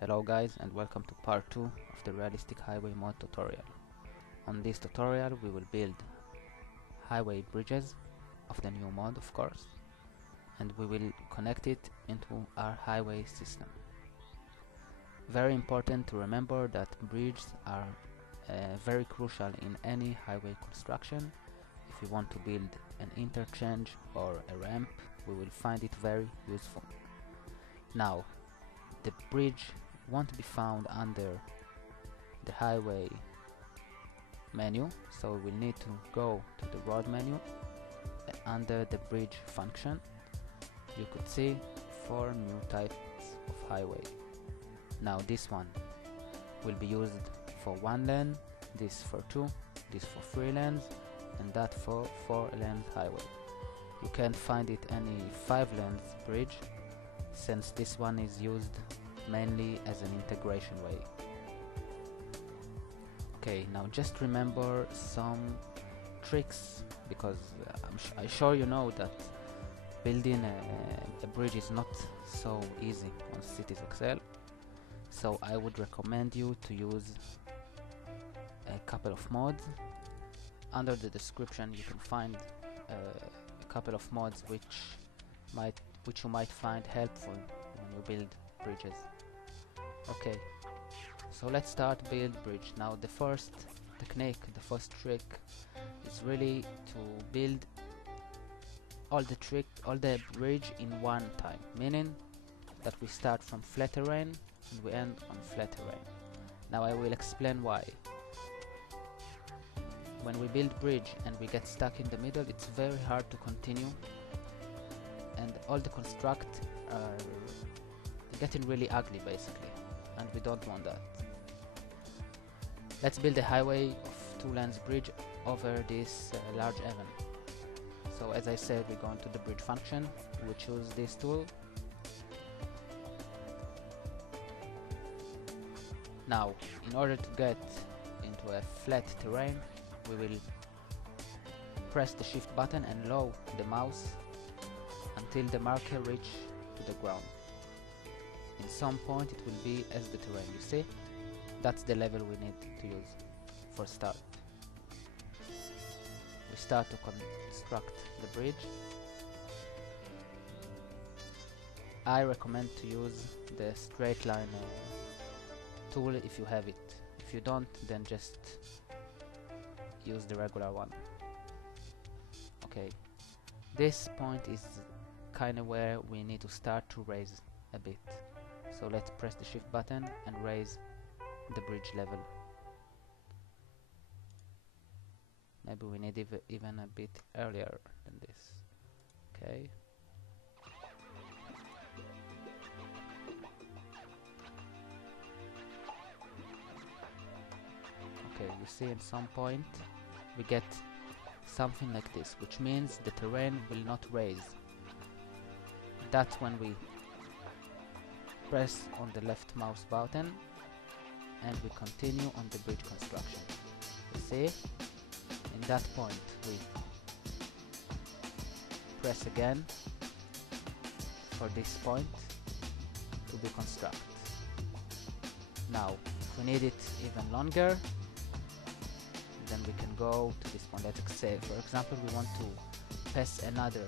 Hello guys, and welcome to part 2 of the realistic highway mod tutorial. On this tutorial we will build highway bridges of the new mod, of course, and we will connect it into our highway system. Very important to remember that bridges are very crucial in any highway construction. If we want to build an interchange or a ramp, we will find it very useful. Now, the bridge won't be found under the highway menu, so we'll need to go to the road menu under the bridge function. You could see 4 new types of highway. Now this one will be used for 1 lane, this for 2, this for 3 lanes, and that for 4 lanes highway. You can't find it any 5 lanes bridge, since this one is used mainly as an integration way. Okay, now just remember some tricks, because I'm sure you know that building a bridge is not so easy on Cities Excel. So I would recommend you to use a couple of mods. Under the description you can find a couple of mods which you might find helpful when you build bridges. Okay, so let's start build bridge. Now the first technique, the first trick is really to build all the bridge in one time, meaning that we start from flat terrain and we end on flat terrain. Now I will explain why. When we build bridge and we get stuck in the middle, it's very hard to continue, and all the construct are getting really ugly basically, and we don't want that. Let's build a highway of 2 lanes bridge over this large even. So as I said, we go into the bridge function, we choose this tool. Now in order to get into a flat terrain, we will press the shift button and lower the mouse until the marker reach to the ground. In some point it will be as the terrain, you see? That's the level we need to use for start. We start to construct the bridge. I recommend to use the straight line tool if you have it. If you don't, then just use the regular one. Okay, this point is kinda where we need to start to raise a bit. So let's press the shift button and raise the bridge level. Maybe we need even a bit earlier than this. Okay. Okay, you see in some point we get something like this, which means the terrain will not raise. That's when we press on the left mouse button and we continue on the bridge construction. You see, in that point we press again for this point to be constructed. Now if we need it even longer, then we can go to this point. Let's say for example we want to pass another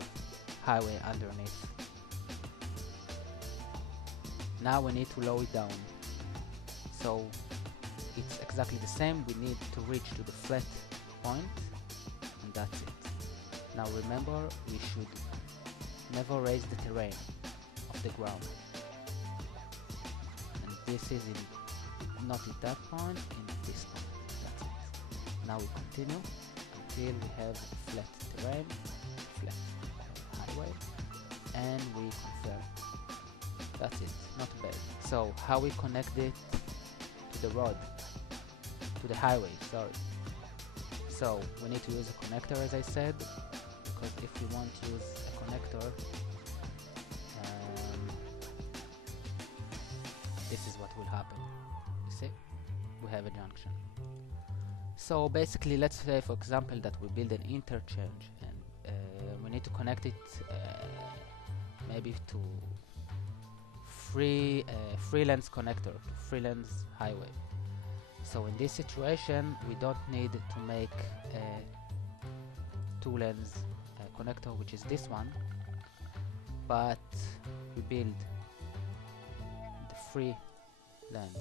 highway underneath. Now we need to lower it down, so it's exactly the same. We need to reach to the flat point, and that's it. Now remember, we should never raise the terrain of the ground, and this is not at that point, in this point. That's it. Now we continue until we have flat terrain, flat highway, and we confirm. That's it, not bad. So how we connect it to the road, to the highway, sorry. So we need to use a connector, as I said, because if we want to use a connector, this is what will happen. You see, we have a junction. So basically, let's say for example that we build an interchange, and we need to connect it maybe to freelance connector to freelance highway. So in this situation we don't need to make a two lanes connector, which is this one, but we build the free lane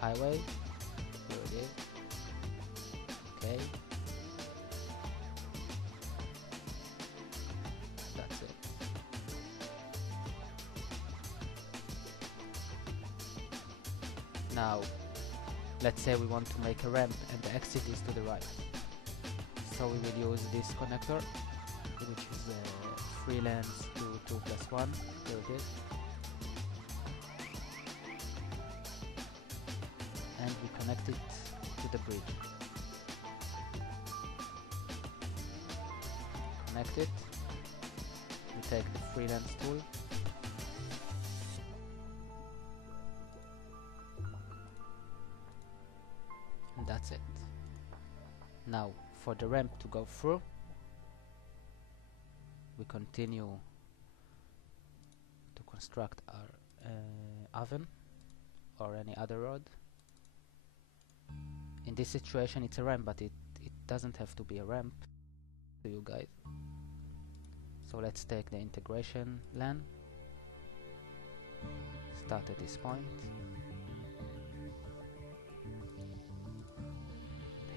highway. Here it is. Okay, that's it. Now let's say we want to make a ramp and the exit is to the right, so we will use this connector, which is free lanes to 2+1. Here it is. And we connect it to the bridge. Connect it. We take the freelance tool. And that's it. Now, for the ramp to go through, we continue to construct our oven or any other road. In this situation it's a ramp, but it doesn't have to be a ramp to you guys. So let's take the integration LAN, start at this point.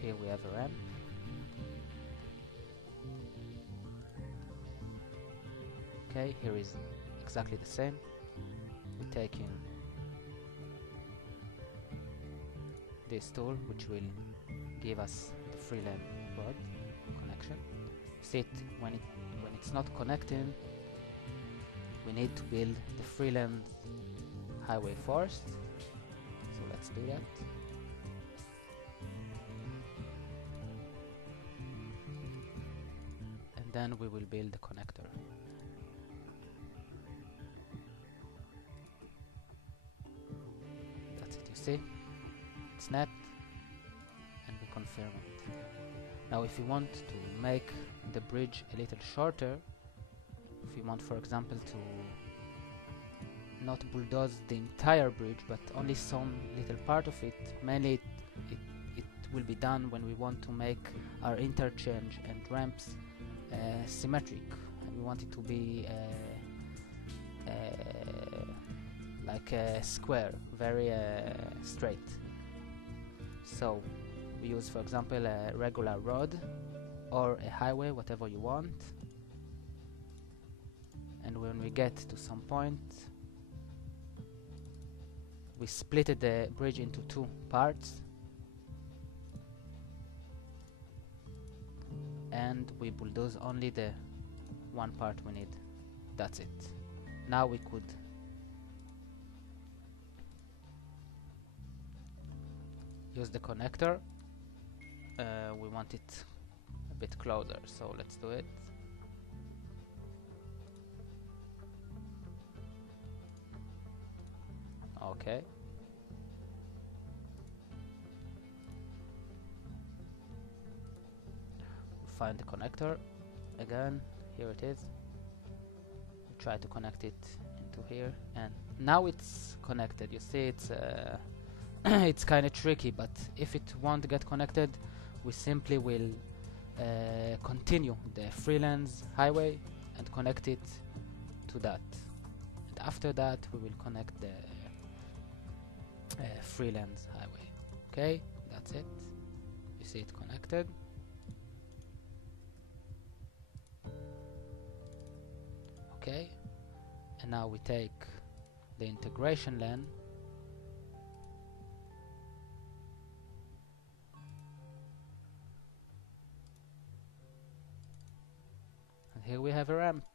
Here we have a ramp. Okay, here is exactly the same. We take in this tool, which will give us the free lane rod connection. See it when it's not connecting, we need to build the free lane highway first. So let's do that. And then we will build the connector. That's it, you see? It's snapped, and we confirm it. Now if you want to make the bridge a little shorter, if you want, for example, to not bulldoze the entire bridge but only some little part of it, mainly it will be done when we want to make our interchange and ramps symmetric, and we want it to be like a square, very straight. So we use, for example, a regular road or a highway, whatever you want, and when we get to some point we split the bridge into two parts and we bulldoze only the one part we need. That's it. Now we could use the connector. We want it a bit closer, so let's do it. Okay. Find the connector again. Here it is. We try to connect it into here, and now it's connected. You see, it's it's kind of tricky, but if it won't get connected, we simply will continue the freelance highway and connect it to that. And after that, we will connect the freelance highway. Okay, that's it. You see it connected. Okay, and now we take the integration LAN and here we have a ramp.